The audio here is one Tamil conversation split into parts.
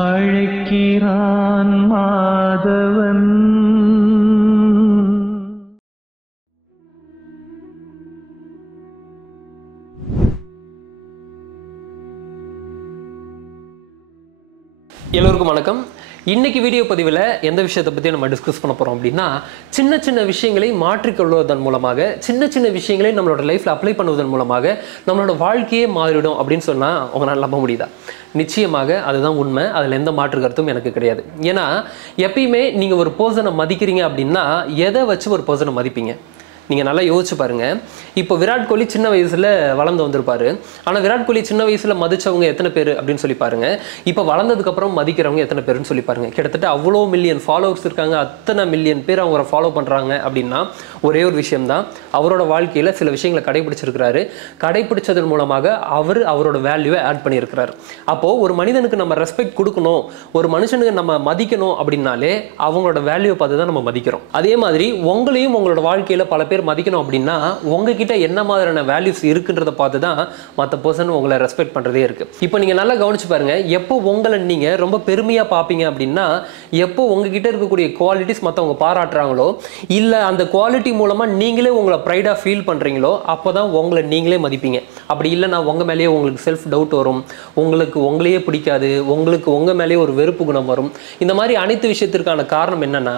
அழைக்கிறான் மாதவன். எல்லோருக்கும் வணக்கம். இன்னைக்கு வீடியோ பதிவில் எந்த விஷயத்தை பற்றி நம்ம டிஸ்கஸ் பண்ண போகிறோம் அப்படின்னா, சின்ன சின்ன விஷயங்களை மாற்றிக்கொள்வதன் மூலமாக, சின்ன சின்ன விஷயங்களை நம்மளோட லைஃப்பில் அப்ளை பண்ணுவதன் மூலமாக நம்மளோட வாழ்க்கையே மாறிடும் அப்படின்னு சொன்னால் உங்களால் நம்ப முடியுதா? நிச்சயமாக அதுதான் உண்மை. அதில் எந்த மாற்று கருத்தும் எனக்கு கிடையாது. ஏன்னா எப்பயுமே நீங்கள் ஒரு பர்சனை மதிக்கிறீங்க அப்படின்னா எதை வச்சு ஒரு பர்சனை மதிப்பீங்க? நீங்கள் நல்லா யோசிச்சு பாருங்கள். இப்போ விராட் கோலி சின்ன வயசில் வளர்ந்து வந்திருப்பாரு. ஆனால் விராட் கோலி சின்ன வயசில் மதிச்சவங்க எத்தனை பேர் அப்படின்னு சொல்லி பாருங்க. இப்போ வளர்ந்ததுக்கப்புறம் மதிக்கிறவங்க எத்தனை பேருன்னு சொல்லி பாருங்க. கிட்டத்தட்ட அவ்வளோ மில்லியன் ஃபாலோவர்ஸ் இருக்காங்க. அத்தனை மில்லியன் பேர் அவரை ஃபாலோ பண்ணுறாங்க அப்படின்னா ஒரே ஒரு விஷயம்தான், அவரோட வாழ்க்கையில் சில விஷயங்களை கடைபிடிச்சிருக்கிறாரு. கடைபிடிச்சதன் மூலமாக அவரோட வேல்யூவை ஆட் பண்ணியிருக்கிறாரு. அப்போது ஒரு மனிதனுக்கு நம்ம ரெஸ்பெக்ட் கொடுக்கணும், ஒரு மனுஷனுக்கு நம்ம மதிக்கணும் அப்படின்னாலே அவங்களோட வேல்யூவை பார்த்து தான் நம்ம மதிக்கிறோம். அதே மாதிரி உங்களையும் உங்களோட வாழ்க்கையில் பல பேர் மதிக்கணும் அப்படின்னா உங்ககிட்ட என்ன மாதிரியான வேல்யூஸ் இருக்குன்றதை பார்த்து தான் மற்ற பர்சன் உங்களை ரெஸ்பெக்ட் பண்ணுறதே இருக்கு. இப்போ நீங்கள் நல்லா கவனிச்சு பாருங்க. எப்போ உங்களை நீங்கள் ரொம்ப பெருமையாக பார்ப்பீங்க அப்படின்னா, எப்போ உங்ககிட்ட இருக்கக்கூடிய குவாலிட்டிஸ் மற்றவங்க பாராட்டுறாங்களோ, இல்லை அந்த குவாலிட்டி மூலமாக நீங்களே உங்களை ப்ரைடாக ஃபீல் பண்ணுறீங்களோ, அப்போ தான் உங்களை நீங்களே மதிப்பீங்க. அப்படி இல்லைன்னா உங்கள் மேலேயே உங்களுக்கு செல்ஃப் டவுட் வரும், உங்களுக்கு உங்களையே பிடிக்காது, உங்களுக்கு உங்கள் மேலேயே ஒரு வெறுப்பு குணம் வரும். இந்த மாதிரி அனைத்து விஷயத்திற்கான காரணம் என்னன்னா,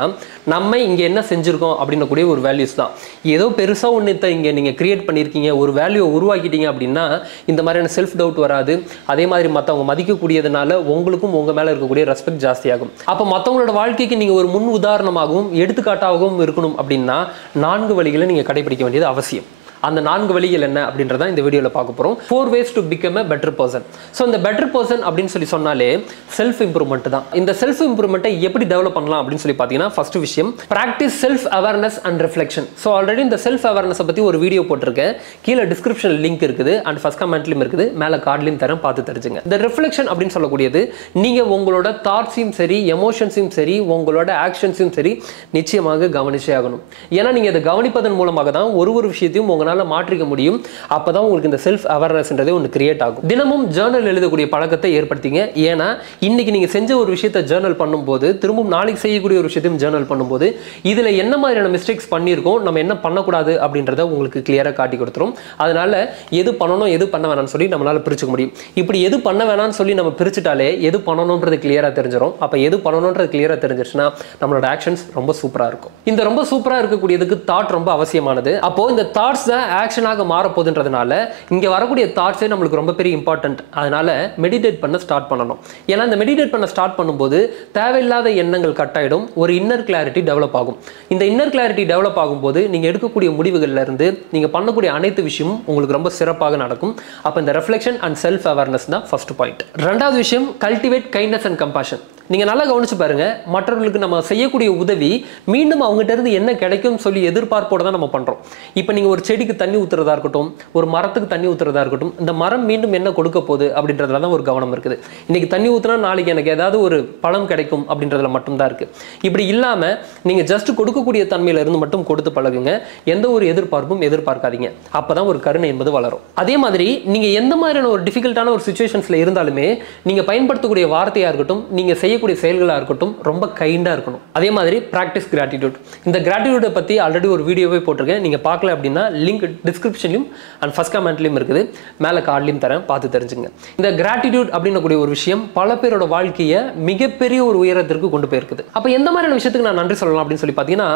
நம்ம இங்கே என்ன செஞ்சுருக்கோம் அப்படின்னு கூடிய ஒரு வேல்யூஸ் தான். ஏதோ பெருசாக ஒன்றத்தை இங்கே நீங்கள் கிரியேட் பண்ணியிருக்கீங்க, ஒரு வேல்யூவை உருவாக்கிட்டீங்க அப்படின்னா இந்த மாதிரியான செல்ஃப் டவுட் வராது. அதே மாதிரி மற்றவங்க மதிக்கக்கூடியதுனால உங்களுக்கும் உங்கள் மேலே இருக்கக்கூடிய ரெஸ்பெக்ட் ஜாஸ்தியாகும். அப்போ மற்றவங்களோட வாழ்க்கைக்கு நீங்கள் ஒரு முன் உதாரணமாகவும் எடுத்துக்காட்டாகவும் இருக்கணும் அப்படின்னா 4 வழிகளை நீங்கள் கடைபிடிக்க வேண்டியது அவசியம். அந்த 4 வழிகள் என்ன அப்படின்றத இந்த வீடியோவில் பார்க்க போகிறோம். 4 ways to become a better person. So இந்த பெட்டர் பர்சன் அப்படின்னு சொன்னாலே செல்ஃப் இம்ப்ரூவ்மெண்ட் தான். இந்த செல்ஃப் இம்ப்ரூவ்மெண்ட்டை எப்படி டெவலப் பண்ணலாம் அப்படின்னு சொல்லி பார்த்தீங்கன்னா, ஃபர்ஸ்ட் விஷயம் practice self awareness and reflection. So already இந்த செல்ஃப் அவேர்னஸை பற்றி ஒரு வீடியோ போட்டிருக்கேன். கீழே டிஸ்கிரிப்ஷன் லிங்க் இருக்குது அண்ட் ஃபர்ஸ்ட் கமெண்ட்லையும் இருக்குது, மேலே கார்ட்லையும் தரேன், பார்த்து தெரிஞ்சுங்க. இந்த ரிஃப்ளெக்ஷன் அப்படின்னு சொல்லக்கூடியது நீங்கள் உங்களோட தாட்ஸையும் சரி, எமோஷன்ஸையும் சரி, உங்களோட ஆக்ஷன்ஸையும் சரி நிச்சயமாக கவனிச்சே ஆகணும். ஏன்னா நீங்கள் இதை கவனிப்பதன் மூலமாக தான் ஒரு விஷயத்தையும் உங்களால் மாற்றிக்க முடியும். அப்பதான் உங்களுக்கு இந்த செல்ஃப் அவேர்னஸ்ன்றதே ஒன்று கிரியேட் ஆகும். தினமும் ஜர்னல் எழுதக்கூடிய பழக்கத்தை ஏற்படுத்திங்க. ஏன்னா இன்னைக்கு நீங்க செஞ்ச ஒரு விஷயத்தை ஜர்னல் பண்ணும்போது திரும்பவும் நாளைக்கு செய்யக்கூடிய ஒரு விஷயத்தையும் ஜர்னல் பண்ணும்போது இதுல என்ன மாதிரியான மிஸ்டேக்ஸ் பண்ணியிருக்கோம், நம்ம என்ன பண்ணக்கூடாது அப்படின்றத உங்களுக்கு கிளியராக காட்டி கொடுத்துரும். அதனால எது பண்ணணும் எது பண்ண வேணாம்னு சொல்லி நம்மளால பிரிச்சுக்க முடியும். இப்படி எது பண்ண வேணாம்னு சொல்லி நம்ம பிரிச்சுட்டாலே எது பண்ணணும்ன்றது கிளியரா தெரிஞ்சிடும். அப்ப எது பண்ணணும்ன்றது கிளியரா தெரிஞ்சிருச்சுன்னா நம்மளோட ஆக்ஷன்ஸ் ரொம்ப சூப்பரா இருக்கும். இந்த ரொம்ப சூப்பரா இருக்கக்கூடியதுக்கு தாட் ரொம்ப அவசியமானது. அப்போ இந்த தாட்ஸ் தான் ஆக்ஷனாக மாறப்போகுதுன்றதுனால இங்கே வரக்கூடிய தாட்ஸே நம்மளுக்கு ரொம்ப பெரிய இம்பார்ட்டன்ட். அதனால மெடிடேட் பண்ண ஸ்டார்ட் பண்ணணும். ஏன்னா இந்த மெடிடேட் பண்ண ஸ்டார்ட் பண்ணும்போது தேவையில்லாத எண்ணங்கள் கட் ஆகிடும், ஒரு இன்னர் கிளாரிட்டி டெவலப் ஆகும். இந்த இன்னர் கிளாரிட்டி டெவலப் ஆகும்போது நீங்கள் எடுக்கக்கூடிய முடிவுகள்ல இருந்து நீங்கள் பண்ணக்கூடிய அனைத்து விஷயமும் உங்களுக்கு ரொம்ப சிறப்பாக நடக்கும். அப்போ இந்த ரெஃப்ளெக்ஷன் அண்ட் செல்ஃப் அவேர்னஸ் தான் ஃபர்ஸ்ட் பாயிண்ட். ரெண்டாவது விஷயம், கல்டிவேட் கைண்ட்னஸ் அண்ட் கம்பேஷன். நீங்கள் நல்லா கவனிச்சு பாருங்க. மற்றவர்களுக்கு நம்ம செய்யக்கூடிய உதவி மீண்டும் அவங்ககிட்ட இருந்து என்ன கிடைக்கும் சொல்லி எதிர்பார்ப்போட தான் நம்ம பண்றோம். இப்போ நீங்க ஒரு செடிக்கு தண்ணி ஊத்துறதா இருக்கட்டும், ஒரு மரத்துக்கு தண்ணி ஊத்துறதா இருக்கட்டும், இந்த மரம் மீண்டும் என்ன கொடுக்க போகுது அப்படின்றதுல தான் ஒரு கவனம் இருக்குது. இன்னைக்கு தண்ணி ஊத்துனா நாளைக்கு எனக்கு ஏதாவது ஒரு பழம் கிடைக்கும் அப்படின்றதுல மட்டும்தான் இருக்கு. இப்படி இல்லாம நீங்க ஜஸ்ட் கொடுக்கக்கூடிய தன்மையில இருந்து மட்டும் கொடுத்து பழகுங்க. எந்த ஒரு எதிர்பார்ப்பும் எதிர்பார்க்காதீங்க. அப்பதான் ஒரு கருணை என்பது வளரும். அதே மாதிரி நீங்க எந்த மாதிரியான ஒரு டிஃபிகல்ட்டான ஒரு சிச்சுவேஷன்ஸ்ல இருந்தாலுமே நீங்க பயன்படுத்தக்கூடிய வார்த்தையா இருக்கட்டும், நீங்க செய்யக்கூடிய செயல்களா இருக்கட்டும், ரொம்ப கைண்டா இருக்கணும். அதே மாதிரி பிராக்டிஸ் கிராட்டிடியூட். இந்த கிராட்டிடியூட பத்தி ஆல்ரெடி ஒரு வீடியோவே போட்டிருக்கேன். நீங்க பார்க்கல அப்படின்னா லிங்க் டிஸ்கிரிப்ஷன்லயும் அண்ட் ஃபர்ஸ்ட் கமெண்ட்லயும் இருக்குது, மேல கார்ட்லயும் தரேன், பார்த்து தெரிஞ்சுங்க. இந்த கிராட்டிடியூட் அப்படின்னக்கூடிய ஒரு விஷயம் பல பேரோட வாழ்க்கையை மிகப்பெரிய ஒரு உயரத்திற்கு கொண்டு போயிருக்குது. அப்ப எந்த மாதிரியான விஷயத்துக்கு நான் நன்றி சொல்லலாம் அப்படின்னு சொல்லி பார்த்தீங்கன்னா,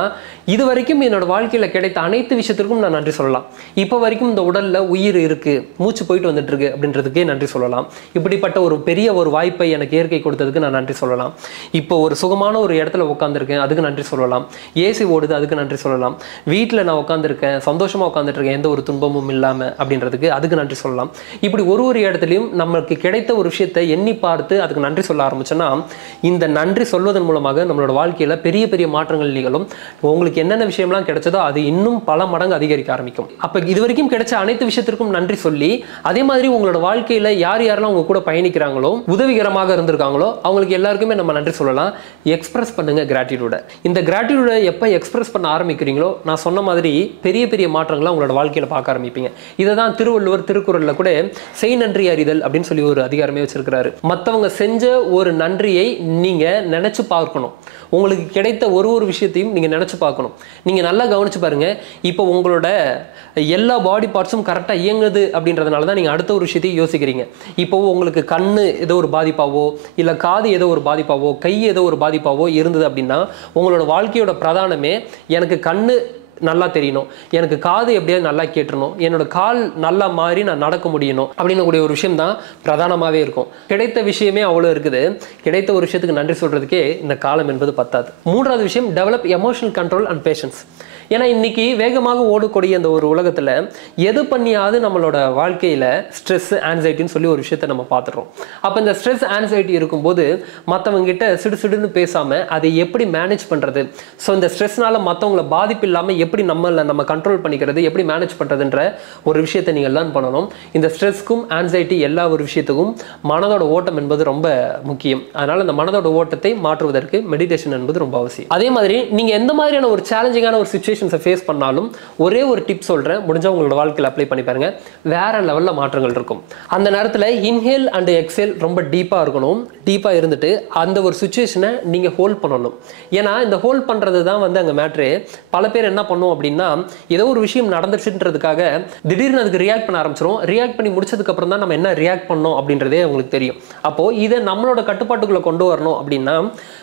இது வரைக்கும் என்னோட வாழ்க்கையில கிடைத்த அனைத்து விஷயத்திற்கும் நான் நன்றி சொல்லலாம். இப்போ வரைக்கும் இந்த உடல்ல உயிர் இருக்கு, மூச்சு போயிட்டு வந்துட்டு இருக்கு அப்படின்றதுக்கே நன்றி சொல்லலாம். இப்படிப்பட்ட ஒரு பெரிய ஒரு வாய்ப்பை எனக்கு இயற்கை கொடுத்ததுக்கு நான் நன்றி சொல்லலாம். இப்போ ஒரு சுகமான ஒரு இடத்துல உட்காந்துருக்கேன், அதுக்கு நன்றி சொல்லலாம். ஏசி ஓடுது, அதுக்கு நன்றி சொல்லலாம். வீட்டில் நான் உட்காந்துருக்கேன், சந்தோஷமா உட்காந்துட்டு இருக்கேன், எந்த ஒரு துன்பமும் இல்லாம அப்படின்றதுக்கு அதுக்கு நன்றி சொல்லலாம். இப்படி ஒரு இடத்துலையும் நமக்கு கிடைத்த ஒரு விஷயத்தை எண்ணி பார்த்து அதுக்கு நன்றி சொல்ல ஆரம்பிச்சோன்னா இந்த நன்றி சொல்வதன் மூலமாக நம்மளோட வாழ்க்கையில பெரிய பெரிய மாற்றங்கள் நிகழும். உங்களுக்கு என்னென்ன விஷயம்லாம் கிடைச்சதோ அது இன்னும் பல மடங்கு அதிகரிக்க ஆரம்பிக்கும். அப்ப இது வரைக்கும் கிடைச்ச அனைத்து விஷயத்திற்கும் நன்றி சொல்லி, அதே மாதிரி உங்களோட வாழ்க்கையில யார் யாரெல்லாம் உங்க கூட பயணிக்கிறாங்களோ, உதவிகரமாக இருந்திருக்காங்களோ அவங்களுக்கு எல்லாருக்கும் எல்லாருக்குமே நம்ம நன்றி சொல்லலாம். எக்ஸ்பிரஸ் பண்ணுங்க கிராட்டிடியூட. இந்த கிராட்டிடியூட எப்போ எக்ஸ்பிரஸ் பண்ண ஆரம்பிக்கிறீங்களோ நான் சொன்ன மாதிரி பெரிய பெரிய மாற்றங்களை உங்களோட வாழ்க்கையில் பார்க்க ஆரம்பிப்பீங்க. இதை தான் திருவள்ளுவர் திருக்குறளில் கூட செய் நன்றி அறிதல் அப்படின்னு சொல்லி ஒரு அதிகாரமே வச்சிருக்கிறாரு. மற்றவங்க செஞ்ச ஒரு நன்றியை நீங்க நினைச்சு பார்க்கணும். உங்களுக்கு கிடைத்த ஒரு விஷயத்தையும் நீங்க நினைச்சு பார்க்கணும். நீங்க நல்லா கவனிச்சு பாருங்க. இப்போ உங்களோட எல்லா பாடி பார்ட்ஸும் கரெக்டாக இயங்குது அப்படின்றதுனால தான் நீங்கள் அடுத்த ஒரு விஷயத்தையும் யோசிக்கிறீங்க. இப்போ உங்களுக்கு கண்ணு ஏதோ ஒரு பாதிப்பாவோ இல்லை காது ஏதோ ஒரு பாதிப்பாவோ கை ஏதோ ஒரு பாதிப்பாவோ இருந்தது அப்படின்னா உங்களோட வாழ்க்கையோட பிரதானமே எனக்கு கண்ணு நல்லா தெரியணும், எனக்கு காது எப்படியாவது நல்லா கேட்டுறணும், என்னோட கால் நல்லா மாறி நான் நடக்க முடியணும் அப்படின்னு கூடிய ஒரு விஷயம் தான் பிரதானமாகவே இருக்கும். கிடைத்த விஷயமே அவ்வளோ இருக்குது. கிடைத்த ஒரு விஷயத்துக்கு நன்றி சொல்றதுக்கே இந்த காலம் என்பது பத்தாது. மூன்றாவது விஷயம், develop emotional control and patience. ஏன்னா இன்னைக்கு வேகமாக ஓடக்கூடிய இந்த ஒரு உலகத்தில் எது பண்ணியாவது நம்மளோட வாழ்க்கையில் ஸ்ட்ரெஸ் ஆன்சைட்டின்னு சொல்லி ஒரு விஷயத்த நம்ம பார்த்துடுறோம். அப்போ இந்த ஸ்ட்ரெஸ் ஆன்சைட்டி இருக்கும்போது மற்றவங்க கிட்ட சிடுசிடுன்னு பேசாமல் அதை எப்படி மேனேஜ் பண்ணுறது, ஸோ இந்த ஸ்ட்ரெஸ்னால மற்றவங்கள பாதிப்பு இல்லாமல் எப்படி நம்ம கண்ட்ரோல் பண்ணிக்கிறது, எப்படி மேனேஜ் பண்ணுறதுன்ற ஒரு விஷயத்தை நீங்கள் லேர்ன் பண்ணணும். இந்த ஸ்ட்ரெஸ்க்கும் ஆன்சைட்டி எல்லா ஒரு விஷயத்துக்கும் மனதோட ஓட்டம் என்பது ரொம்ப முக்கியம். அதனால் இந்த மனதோட ஓட்டத்தை மாற்றுவதற்கு மெடிடேஷன் என்பது ரொம்ப அவசியம். அதே மாதிரி நீங்கள் எந்த மாதிரியான ஒரு சேலஞ்சிங்கான ஒரு சுச்சுவேஷன் ஃபேஸ் பண்ணாலும் ஒரே ஒரு டிப் சொல்றேன், முடிஞ்சா உங்களோட வாழ்க்கையில் அப்ளை பண்ணி பாருங்க. வேற லெவல்ல மாற்றங்கள் இருக்கும். அந்த நேரத்தில் இன்ஹேல் அண்ட் எக்ஸேல் ரொம்ப டீப்பா இருக்கணும். டீப்பா இருந்துட்டு அந்த ஒரு சுச்சுவேஷனை நீங்க ஹோல்ட் பண்ணணும். ஏன்னா இந்த ஹோல்ட் பண்றது தான் அங்க மேட்ரு. பல பேர் என்ன பண்ணுவோம் அப்படின்னா ஏதோ ஒரு விஷயம் நடந்துச்சுன்றதுக்காக திடீர்னு அதுக்கு ரியாக்ட் பண்ண ஆரம்பிச்சிரும். ரியாக்ட் பண்ணி முடிச்சதுக்கு அப்புறம் தான் நம்ம என்ன ரியாக்ட் பண்ணோம் அப்படின்றதே உங்களுக்கு தெரியும். அப்போ இதை நம்மளோட கட்டுப்பாட்டுக்குள்ள கொண்டு வரணும் அப்படின்னா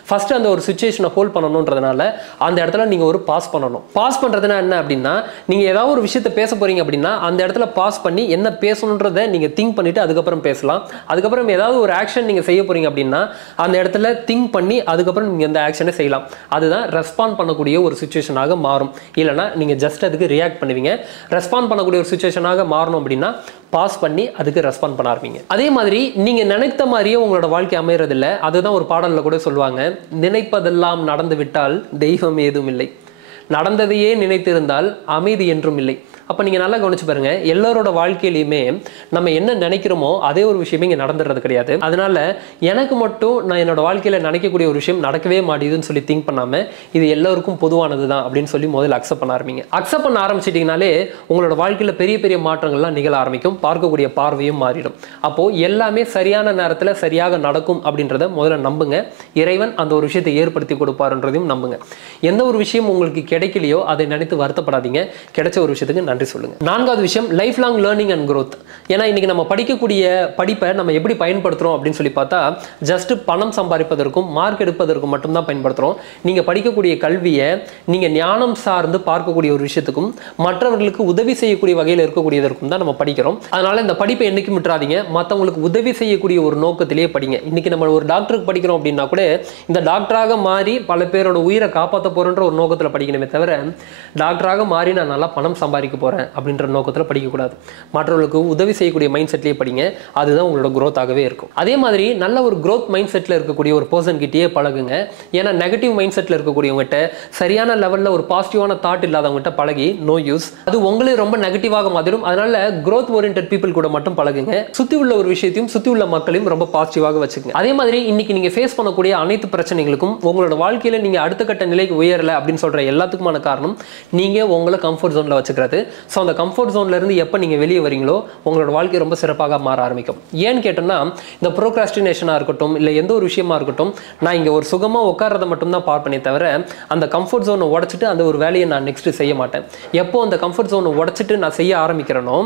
ஃபர்ஸ்ட் அந்த ஒரு சுச்சுவேஷனை ஹோல்ட் பண்ணணும்ன்றதுனால அந்த இடத்துல நீங்க ஒரு பாஸ் பண்ணணும். பாஸ் பண்றதுனா என்ன அப்படின்னா நீங்க ஏதாவது ஒரு விஷயத்தை பேச போறீங்க அப்படின்னா அந்த இடத்துல பாஸ் பண்ணி என்ன பேசணுன்றதை நீங்க திங்க் பண்ணிட்டு அதுக்கப்புறம் பேசலாம். அதுக்கப்புறம் ஏதாவது ஒரு ஆக்ஷன் நீங்க செய்ய போறீங்க அப்படின்னா அந்த இடத்துல திங்க் பண்ணி அதுக்கப்புறம் நீங்க அந்த ஆக்ஷனை செய்யலாம். அதுதான் ரெஸ்பாண்ட் பண்ணக்கூடிய ஒரு சுச்சுவேஷனாக மாறும். இல்லைன்னா நீங்க ஜஸ்ட் அதுக்கு ரியாக்ட் பண்ணுவீங்க. ரெஸ்பாண்ட் பண்ணக்கூடிய ஒரு சுச்சுவேஷனாக மாறணும் அப்படின்னா பாஸ் பண்ணி அதுக்கு ரெஸ்பாண்ட் பண்ண ஆரம்பிங்க. அதே மாதிரி நீங்க நினைத்த மாதிரியே உங்களோட வாழ்க்கை அமையறதில்லை. அதுதான் ஒரு பாடல்ல கூட சொல்லுவாங்க, நினைப்பதெல்லாம் நடந்து விட்டால் தெய்வம் ஏதும் இல்லை, நடந்ததையே நினைத்திருந்தால் அமைதி என்றும் இல்லை. அப்போ நீங்கள் நல்லா கவனிச்சு பாருங்க, எல்லாரோட வாழ்க்கையிலையுமே நம்ம என்ன நினைக்கிறோமோ அதே ஒரு விஷயமே இங்கே நடந்துடுறது கிடையாது. அதனால எனக்கு மட்டும் நான் என்னோட வாழ்க்கையில் நினைக்கக்கூடிய ஒரு விஷயம் நடக்கவே மாட்டேதுன்னு சொல்லி திங்க் பண்ணாமல் இது எல்லாருக்கும் பொதுவானது தான் அப்படின்னு சொல்லி முதல்ல அக்செப்ட் பண்ண ஆரம்பிங்க. அக்செப்ட் பண்ண ஆரம்பிச்சிட்டிங்கனாலே உங்களோட வாழ்க்கையில் பெரிய பெரிய மாற்றங்கள்லாம் நிகழ ஆரம்பிக்கும். பார்க்கக்கூடிய பார்வையும் மாறிடும். அப்போது எல்லாமே சரியான நேரத்தில் சரியாக நடக்கும் அப்படின்றத முதல்ல நம்புங்க. இறைவன் அந்த ஒரு விஷயத்தை ஏற்படுத்தி கொடுப்பாருன்றதையும் நம்புங்க. எந்த ஒரு விஷயம் உங்களுக்கு கிடைக்கலையோ அதை நினைத்து வருத்தப்படாதீங்க. கிடைச்ச ஒரு விஷயத்துக்கு நன்றி சொல்லுங்க. நான்காவது விஷயம், life long learning and growth. ஏன்னா இன்னைக்கு நம்ம படிக்கக்கூடிய படிப்பை நம்ம எப்படி பயன்படுத்துறோம் அப்படின்னு சொல்லி பார்த்தா ஜஸ்ட் பணம் சம்பாதிப்பதற்கும் மார்க் எடுப்பதற்கும் மட்டும்தான் பயன்படுத்துறோம். நீங்க படிக்கக்கூடிய கல்வியை நீங்க ஞானம் சார்ந்து பார்க்கக்கூடிய ஒரு விஷயத்துக்கும் மற்றவர்களுக்கு உதவி செய்யக்கூடிய வகையில் இருக்கக்கூடியதற்கும் தான் நம்ம படிக்கிறோம். அதனால இந்த படிப்பை என்னைக்கும் விட்டுறாதீங்க. மற்றவங்களுக்கு உதவி செய்யக்கூடிய ஒரு நோக்கத்திலேயே படிங்க. இன்னைக்கு நம்ம ஒரு டாக்டருக்கு படிக்கிறோம் அப்படின்னா கூட இந்த டாக்டராக மாறி பல பேரோட உயிரை காப்பாற்ற போறன்ற ஒரு நோக்கத்தில் படிக்கணுமே தவிர டாக்டராக மாறி நான் நல்லா பணம் சம்பாதிக்க போறேன் அப்படின்ற நோக்கத்தில் படிக்கக்கூடாது. மற்றவர்களுக்கு உதவி செய்யக்கூடிய மைண்ட் செட்லேயே படிங்க. அதுதான் உங்களோட growth-ஆகவே இருக்கும். அதே மாதிரி நல்ல ஒரு growth மைண்ட் செட்டில் இருக்கக்கூடிய ஒரு பர்சன் கிட்டேயே பழகுங்க. ஏன்னா நெகட்டிவ் மைண்ட் செட்டில் இருக்கக்கூடியவங்ககிட்ட சரியான லெவலில் ஒரு பாசிட்டிவான தாட் இல்லாதவங்ககிட்ட பழகி நோ யூஸ். அது உங்களே ரொம்ப நெகட்டிவாக மாறிடும். அதனால growth oriented people கூட மட்டும் பழகுங்க. சுற்றி உள்ள ஒரு விஷயத்தையும் சுற்றி உள்ள மக்களையும் ரொம்ப பாசிட்டிவாக வச்சுக்கோங்க. அதே மாதிரி இன்னைக்கு நீங்க ஃபேஸ் பண்ணக்கூடிய அனைத்து பிரச்சனைகளுக்கும் உங்களோட வாழ்க்கையில நீங்க அடுத்த கட்ட நிலைக்கு உயரல அப்படின்னு சொல்ற எல்லாத்துக்குமான காரணம் நீங்க உங்களை கம்ஃபர்ட் ஜோன்ல வச்சுக்கிறது. ஸோ அந்த கம்ஃபர்ட் ஜோன்ல இருந்து எப்போ நீங்க வெளியே வரீங்களோ உங்களோட வாழ்க்கை ரொம்ப சிறப்பாக மாற ஆரம்பிக்கும். ஏன்னு கேட்டோம்னா இந்த ப்ரோக்ராஸ்டினேஷனாக இருக்கட்டும் இல்லை எந்த ஒரு விஷயமா இருக்கட்டும், நான் இங்கே ஒரு சுகமாக உட்கார்றதை மட்டும்தான் பார்ப்பேனே தவிர அந்த கம்ஃபர்ட் ஜோனை உடச்சிட்டு அந்த ஒரு வேலையை நான் நெக்ஸ்ட் செய்ய மாட்டேன். எப்போ அந்த கம்ஃபர்ட் ஜோனை உடச்சிட்டு நான் செய்ய ஆரம்பிக்கிறேனோ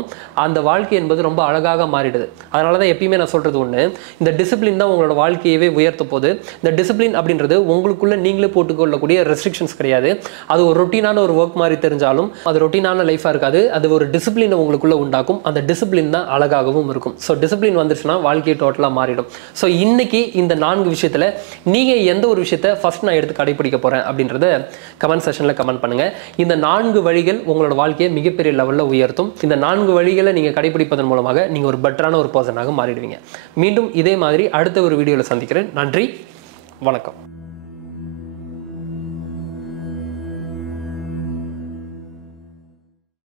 அந்த வாழ்க்கை என்பது ரொம்ப அழகாக மாறிடுது. அதனால தான் எப்பயுமே நான் சொல்றது ஒன்று, இந்த டிசிப்ளின் தான் உங்களோட வாழ்க்கையவே உயர்த்த போகுது. இந்த டிசிப்ளின் அப்படின்றது உங்களுக்குள்ள நீங்களே போட்டுக்கொள்ளக்கூடிய ரெஸ்ட்ரிக்ஷன்ஸ் கிடையாது. அது ஒரு ரொட்டீனான ஒரு ஒர்க் மாதிரி தெரிஞ்சாலும் அது ரொட்டீனான லைஃபாக இருக்காது. அது ஒரு டிசிப்ளினை உங்களுக்குள்ள உண்டாக்கும். அந்த டிசிப்ளின் தான் அழகாகவும் இருக்கும். ஸோ டிசிப்ளின் வந்துருச்சுன்னா வாழ்க்கையை டோட்டலாக மாறிடும். ஸோ இன்னைக்கு இந்த 4 விஷயத்தில் நீங்கள் எந்த ஒரு விஷயத்தை ஃபர்ஸ்ட் நான் எடுத்து கடைபிடிக்க போகிறேன் அப்படின்றத கமெண்ட் செஷனில் கமெண்ட் பண்ணுங்க. இந்த 4 வழிகள் உங்களோட வாழ்க்கையை மிகப்பெரிய லெவலில் உயர்த்தும். இந்த 4 வழிகளை நீங்கள் கடைபிடிப்பதன் மூலமாக நீங்கள் ஒரு பெட்டரான ஒரு பர்சனாக மாறிடுவீங்க. மீண்டும் இதே மாதிரி அடுத்த ஒரு வீடியோவில் சந்திக்கிறேன். நன்றி, வணக்கம்.